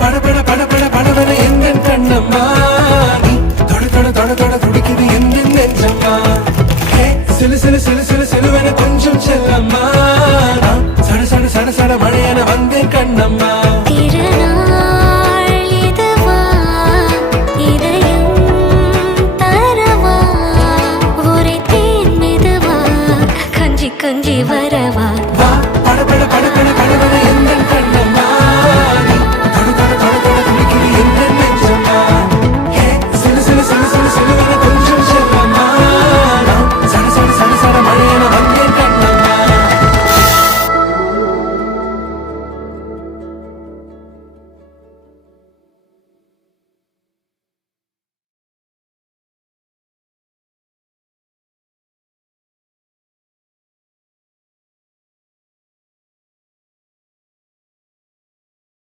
படபட படபட படவன எந்த கண்ணம்மா நீ தொட தொட தொட தொட துடிக்குது எந்த நெஞ்சம்மா சிலு சிலு சிலு சிலு சிலுவன கொஞ்சம் செல்லம்மா சட சட சட சட மழையன வந்தேன் கண்ணம்மா